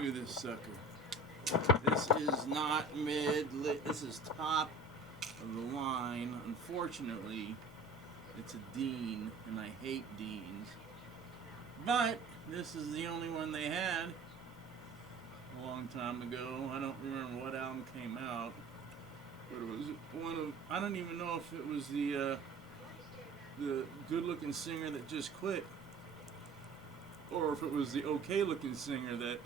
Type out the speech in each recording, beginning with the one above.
Look at this sucker. This is not mid-lit. This is top of the line. Unfortunately, it's a Dean, and I hate Deans. But this is the only one they had a long time ago. I don't remember what album came out, but it was one of, I don't even know if it was the good-looking singer that just quit, or if it was the okay-looking singer that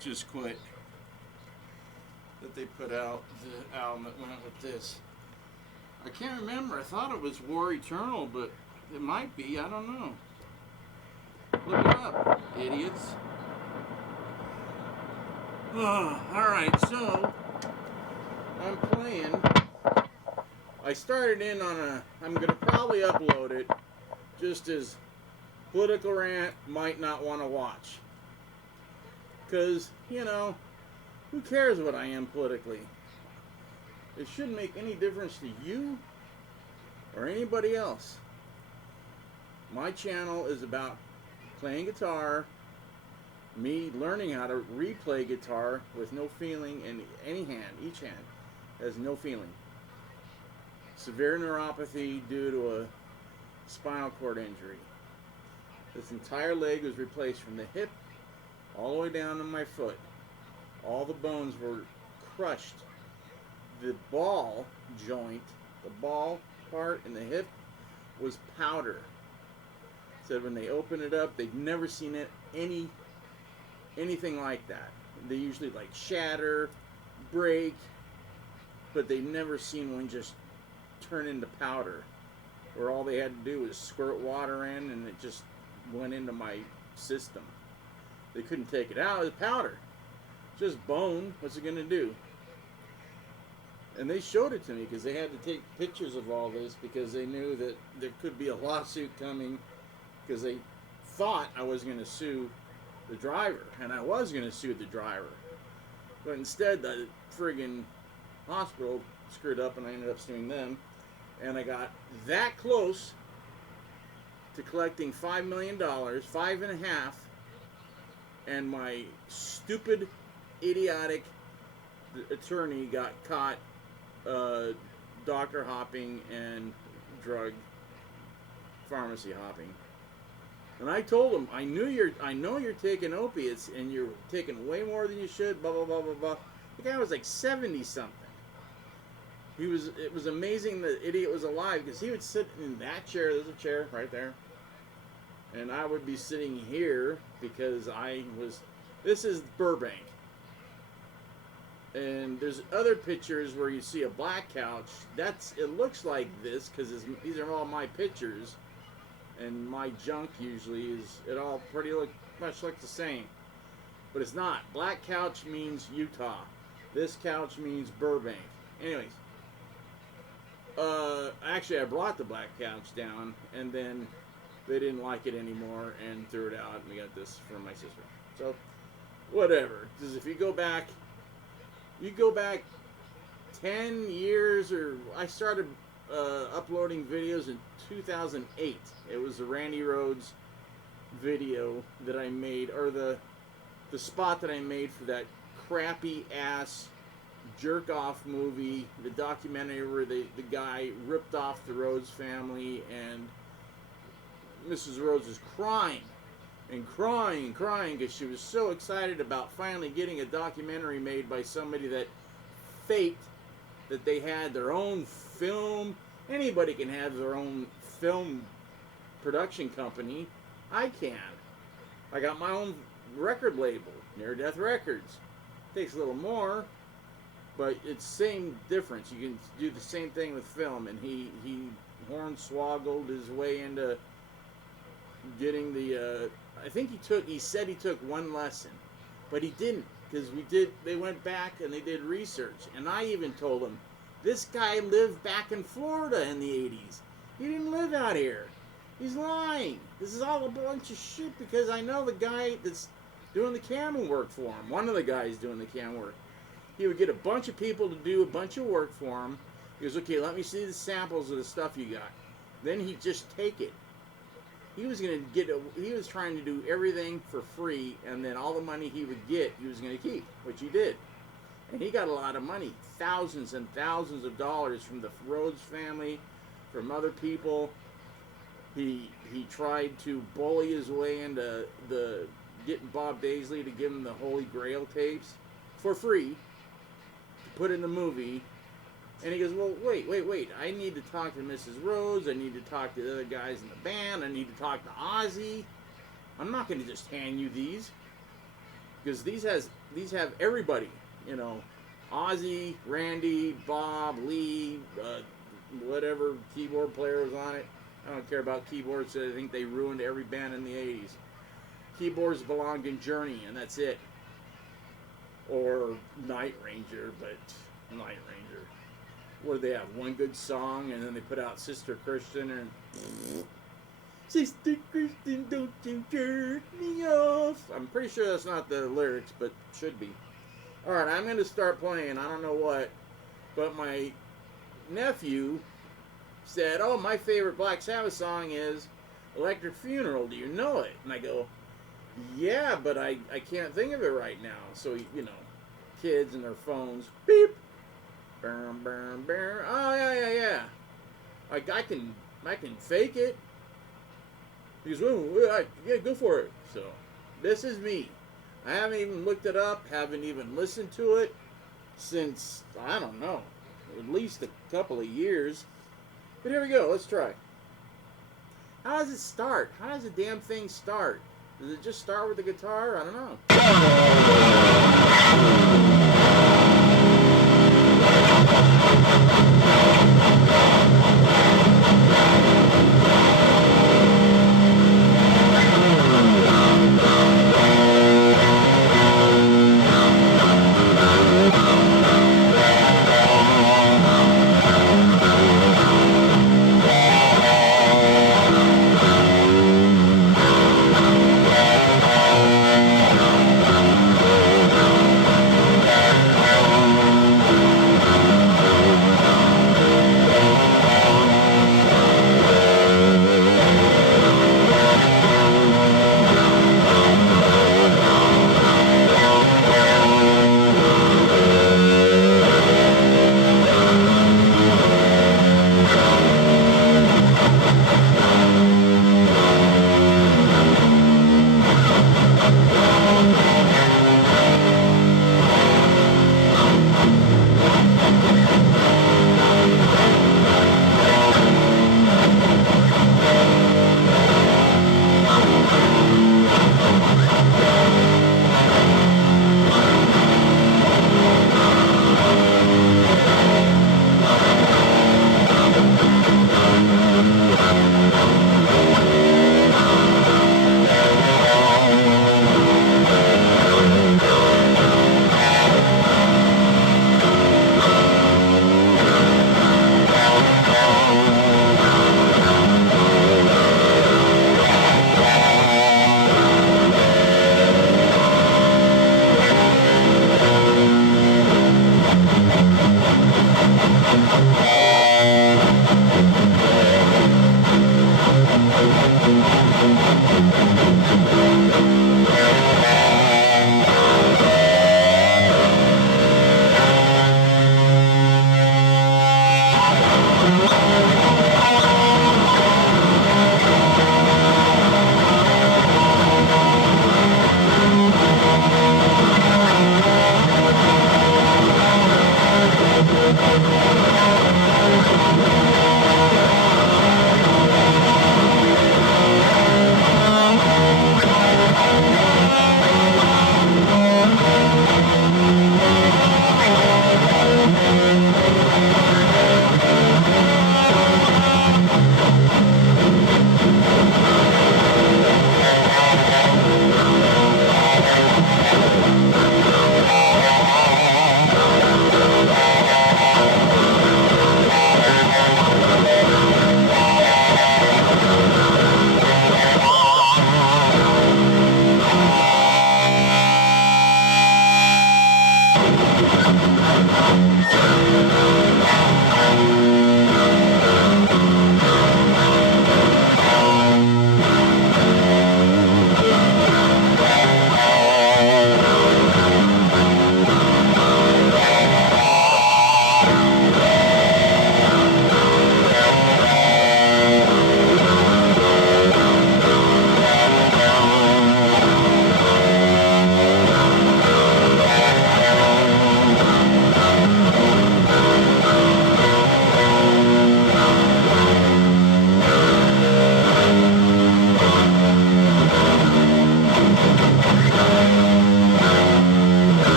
just quit, that they put out the album that went with this. I can't remember. I thought it was War Eternal, but it might be. I don't know. Look it up, idiots. Oh, alright, so I'm playing. I started in on a, I'm going to probably upload it just as Political Rant might not want to watch. Because, you know, who cares what I am politically? It shouldn't make any difference to you or anybody else. My channel is about playing guitar, me learning how to replay guitar with no feeling in any hand. Each hand has no feeling. Severe neuropathy due to a spinal cord injury. This entire leg was replaced from the hip all the way down to my foot. All the bones were crushed. The ball joint, the ball part in the hip, was powder. Said when they open it up, they've never seen it anything like that. They usually like shatter, break, but they've never seen one just turn into powder, where all they had to do was squirt water in and it just went into my system. They couldn't take it out. It was powder. Just bone. What's it going to do? And they showed it to me because they had to take pictures of all this because they knew that there could be a lawsuit coming because they thought I was going to sue the driver. And I was going to sue the driver. But instead, the friggin' hospital screwed up and I ended up suing them. And I got that close to collecting $5 million, $5.5, and my stupid, idiotic attorney got caught doctor hopping and drug pharmacy hopping. And I told him, I know you're taking opiates and you're taking way more than you should, blah blah blah blah blah. The guy was like 70 something. It was amazing the idiot was alive because he would sit in that chair. There's a chair right there. And I would be sitting here because this is Burbank. And there's other pictures where you see a black couch. It looks like this because these are all my pictures. And my junk usually it all pretty much looks the same. But it's not. Black couch means Utah. This couch means Burbank. Anyways. Actually, I brought the black couch down, and then they didn't like it anymore and threw it out, and we got this from my sister. So, whatever. Because if you go back 10 years, or I started uploading videos in 2008. It was the Randy Rhoads video that I made, or the spot that I made for that crappy ass jerk off movie, the documentary where the guy ripped off the Rhodes family, and Mrs. Rhodes is crying and crying and crying because she was so excited about finally getting a documentary made by somebody that faked that they had their own film. Anybody can have their own film production company. I can. I got my own record label, Near Death Records. Takes a little more, but it's same difference. You can do the same thing with film, and he hornswoggled his way into getting the. I think he said he took one lesson, but he didn't, because they went back and they did research, and I even told him this guy lived back in Florida in the 80s. He didn't live out here. He's lying. This is all a bunch of shit because I know the guy that's doing the camera work for him. One of the guys doing the camera work. He would get a bunch of people to do a bunch of work for him. He goes, okay, let me see the samples of the stuff you got. Then he'd just take it. he was trying to do everything for free, and then all the money he would get, he was going to keep, which he did. And he got a lot of money, thousands and thousands of dollars from the Rhodes family, from other people. He tried to bully his way into getting Bob Daisley to give him the Holy Grail tapes for free to put in the movie. And he goes, well, wait. I need to talk to Mrs. Rhodes. I need to talk to the other guys in the band. I need to talk to Ozzy. I'm not going to just hand you these. Because these have everybody. You know, Ozzy, Randy, Bob, Lee, whatever keyboard player was on it. I don't care about keyboards. I think they ruined every band in the 80s. Keyboards belonged in Journey, and that's it. Or Night Ranger, but Night Ranger. Where they have one good song, and then they put out Sister Christian, and Sister Christian, don't you jerk me off. I'm pretty sure that's not the lyrics, but should be. Alright, I'm going to start playing. I don't know what, but my nephew said, oh, my favorite Black Sabbath song is Electric Funeral. Do you know it? And I go, yeah, but I can't think of it right now. So, you know, kids and their phones, beep. Oh, yeah. Like, I can fake it. He goes, well, yeah, go for it. So, this is me. I haven't even looked it up, haven't even listened to it since, I don't know, at least a couple of years. But here we go, let's try. How does it start? How does the damn thing start? Does it just start with the guitar? I don't know.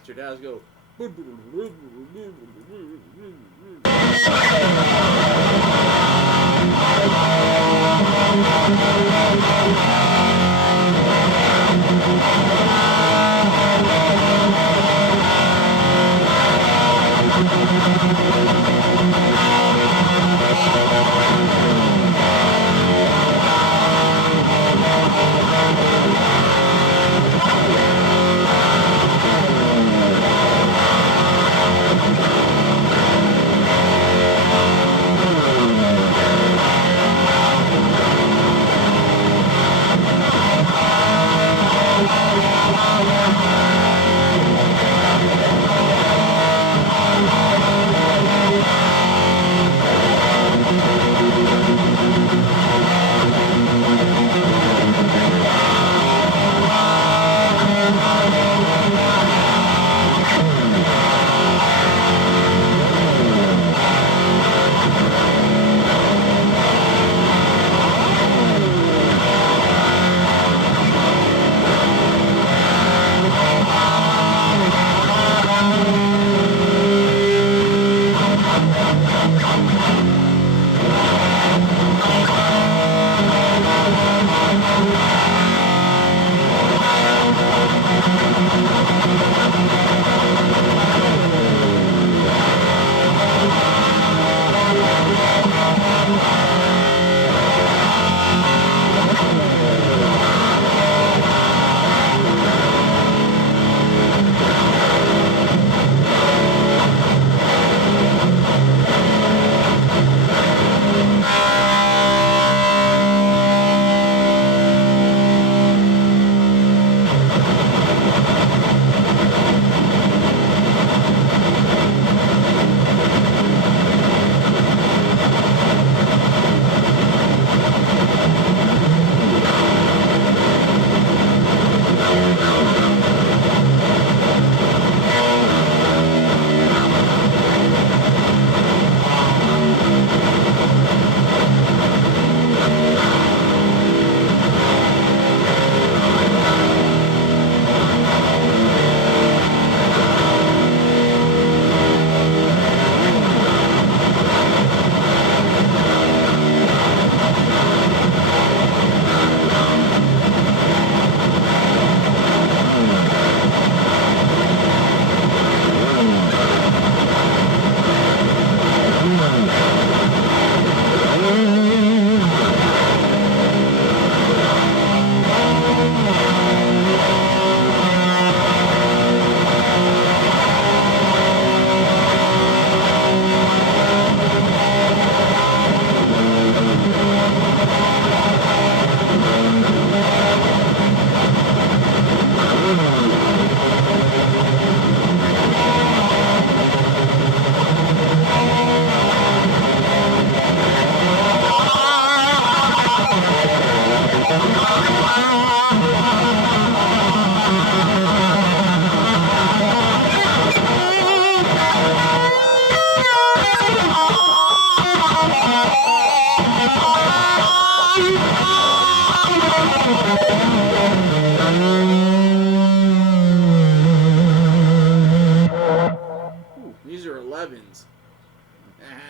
bastard has go.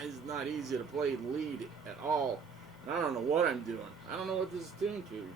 It's not easy to play lead at all. And I don't know what I'm doing. I don't know what this is tuned to.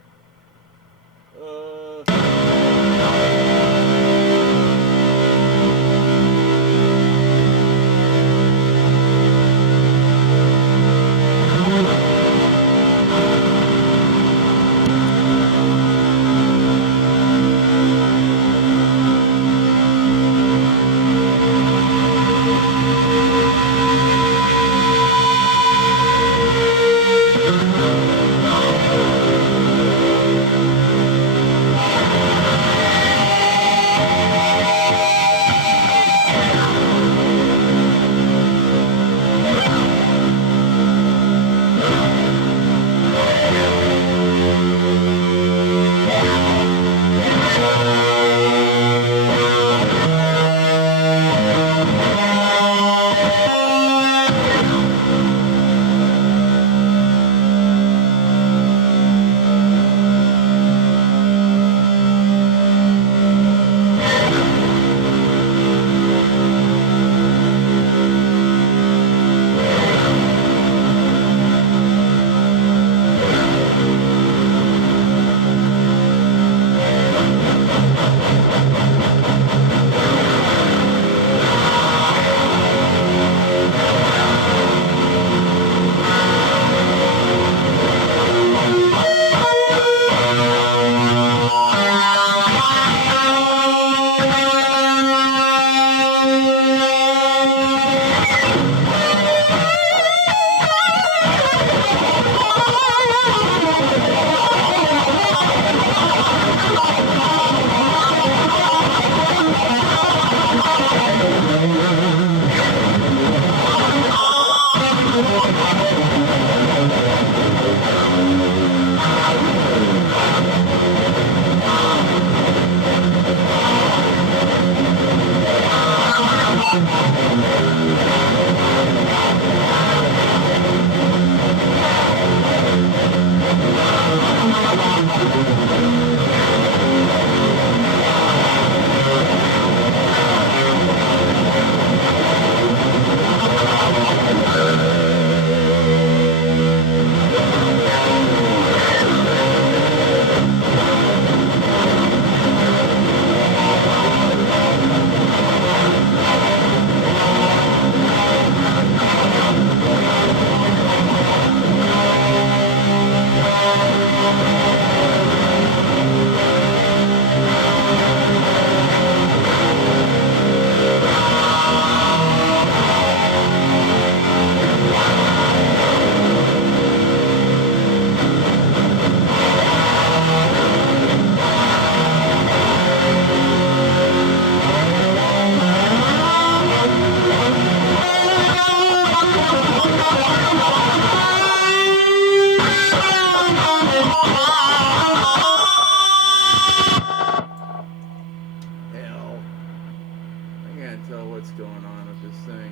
tell what's going on with this thing.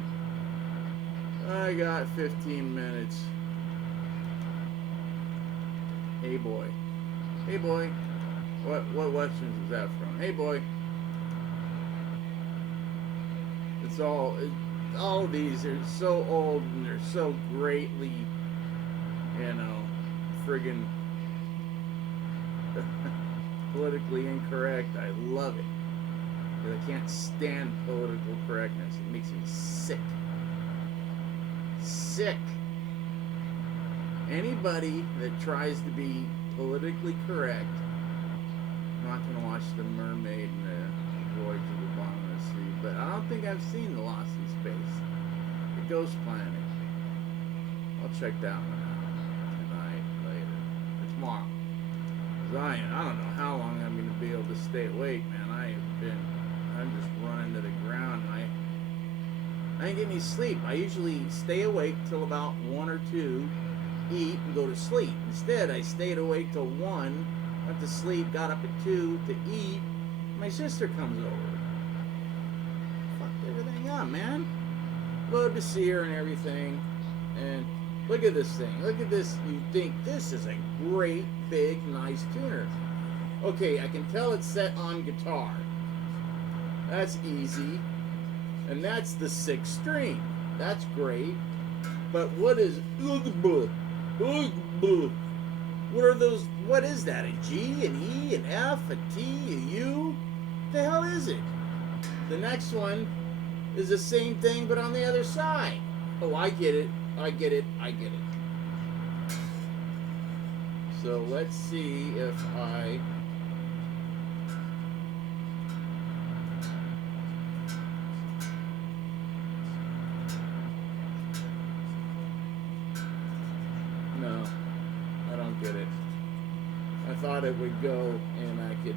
I got 15 minutes. Hey boy. Hey boy. What Westerns is that from? Hey boy. It's all of these are so old and they're so greatly, you know, friggin' politically incorrect. I love it. Because I can't stand political correctness. It makes me sick. Sick. Anybody that tries to be politically correct, I'm not going to watch The Mermaid and the Voyage of the Bottomless Sea, but I don't think I've seen The Lost in Space. The Ghost Planet. I'll check that one out tonight, later, or tomorrow. Because I don't know how long I'm going to be able to stay awake, man. I'm just running to the ground, and I ain't getting any sleep. I usually stay awake till about 1 or 2, eat, and go to sleep. Instead, I stayed awake till 1, went to sleep, got up at 2 to eat. My sister comes over. Fucked everything up, man. Load to see her and everything. And look at this thing. Look at this. You think this is a great, big, nice tuner. Okay, I can tell it's set on guitar. That's easy. And that's the 6th string. That's great. But what is... What are those... What is that? A G, an E, an F, a T, a U? What the hell is it? The next one is the same thing, but on the other side. Oh, I get it. I get it. I get it. So let's see if I... No, I don't get it. I thought it would go and I could